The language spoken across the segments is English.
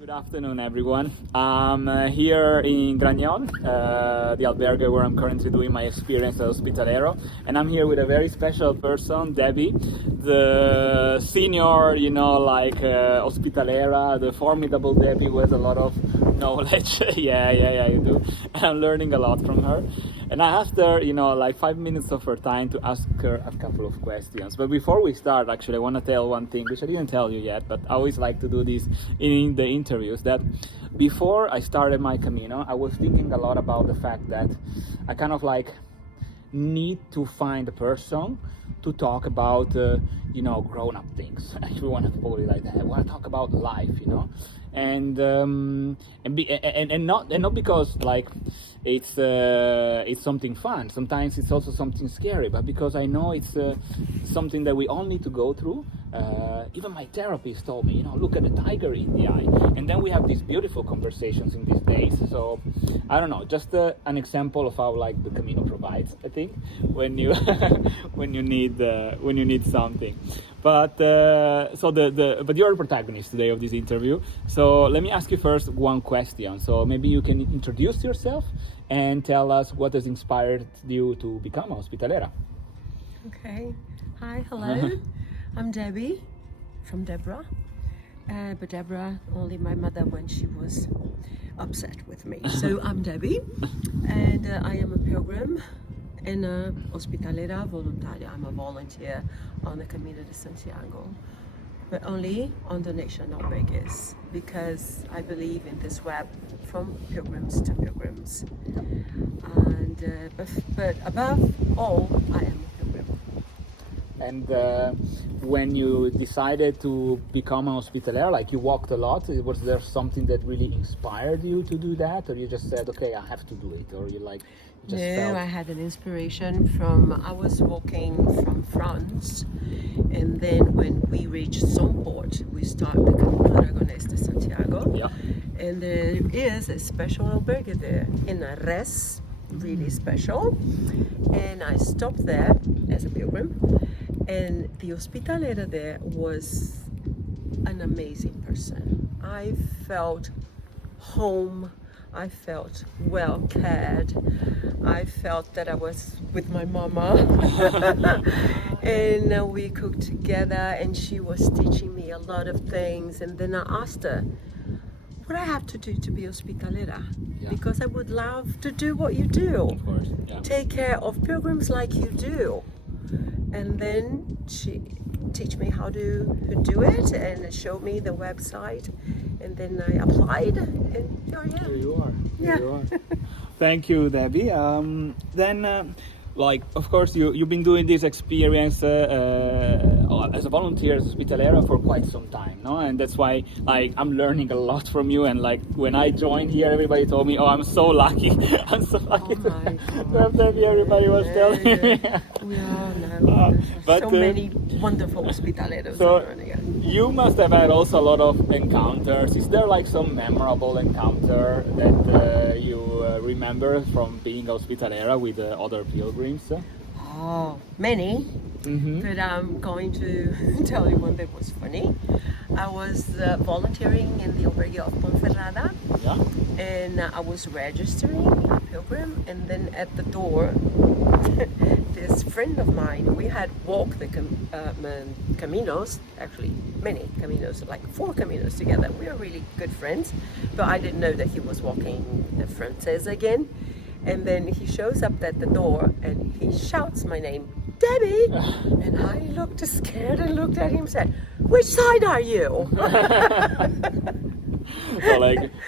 Good afternoon, everyone. I'm here in Gragnon, the albergue where I'm currently doing my experience at Hospitalera, and I'm here with a very special person, Deby, the senior, Hospitalera, the formidable Deby who has a lot of knowledge. yeah, you do. I'm learning a lot from her. And I asked her, 5 minutes of her time to ask her a couple of questions. But before we start, actually, I want to tell one thing, which I didn't tell you yet, but I always like to do this in the interviews, that before I started my Camino, I was thinking a lot about the fact that I kind of need to find a person to talk about, grown-up things. If we want to put it like that, I want to talk about life, and not because it's something fun. Sometimes it's also something scary, but because I know it's something that we all need to go through. Even my therapist told me, look at the tiger in the eye, and then we have these beautiful conversations in these days. So I don't know, just an example of how the Camino provides, I think, when you when you need something. But but you're the protagonist today of this interview. So let me ask you first one question. So maybe you can introduce yourself and tell us what has inspired you to become a Hospitalera. Okay. Hi, hello. I'm Deby from Deborah. But Deborah, only my mother when she was upset with me. So I'm Deby, and I am a pilgrim and a Hospitalera voluntaria. I'm a volunteer on the Camino de Santiago, but only on donation albergues, because I believe in this web from pilgrims to pilgrims. And but above all, I am a pilgrim. And when you decided to become a Hospitalera, you walked a lot, was there something that really inspired you to do that? Or you just said, okay, I have to do it? Or you just felt... I had an inspiration I was walking from France, and then when we reached Somport, we start the Camino de Santiago. Yeah. And there is a special albergue there in a res, really special. And I stopped there as a pilgrim. And the Hospitalera there was an amazing person. I felt home. I felt well cared. I felt that I was with my mama. And we cooked together, and she was teaching me a lot of things. And then I asked her, what I have to do to be Hospitalera? Yeah. Because I would love to do what you do. Of course, yeah. Take care of pilgrims like you do. And then she teach me how to do it and show me the website, and then I applied, and here I am. Here you are. Yeah. You are. Thank you, Deby. Of course, you've been doing this experience as a volunteer as Hospitalera for quite some time, no? And that's why I'm learning a lot from you. And when I joined here, everybody told me, "Oh, I'm so lucky! I'm so lucky to have Deby." Everybody was telling me. We are now. But, so many wonderful Hospitaleros so around here. You must have had also a lot of encounters. Is there some memorable encounter that you remember from being Hospitalera with other pilgrims? Oh, many. Mm-hmm. But I'm going to tell you one that was funny. I was volunteering in the albergue of Ponferrada, Yeah. and I was registering a pilgrim, and then at the door, this friend of mine, we had walked the caminos, actually many caminos, 4 caminos together. We are really good friends, but I didn't know that he was walking the Frances again. And then he shows up at the door and he shouts my name, Deby! And I looked scared and looked at him and said, which side are you? So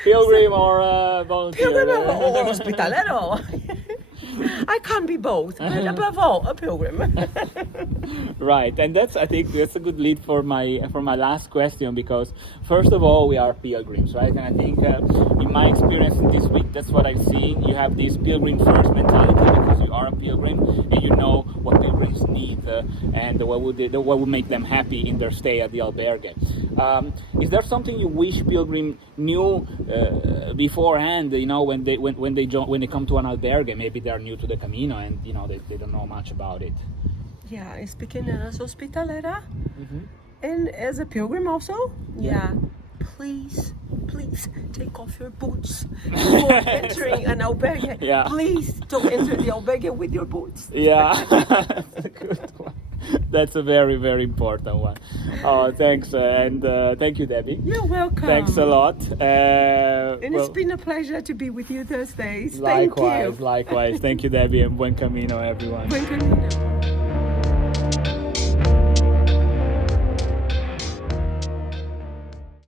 pilgrim or volunteer? Pilgrim or hospitalero? I can't be both, but above all, a pilgrim. Right, and I think that's a good lead for my last question, because first of all, we are pilgrims, right? And I think in my experience in this week, that's what I've seen. You have this pilgrim first mentality because you are a pilgrim and you know what pilgrims need and what would make them happy in their stay at the albergue. Is there something you wish pilgrim knew beforehand? When they come to an albergue, maybe they're new to the Camino and they don't know much about it. Yeah, speaking as Hospitalera and as a pilgrim also. Yeah. Please please take off your boots before entering an albergue. Yeah. Please don't enter the albergue with your boots. Yeah, that's a good one. That's a very, very important one. Oh, thanks, and thank you, Debbie. You're welcome. Thanks a lot. And Well, it's been a pleasure to be with you Thursdays. Thank likewise, you. likewise. Thank you, Debbie, and Buen Camino, everyone. Buen Camino.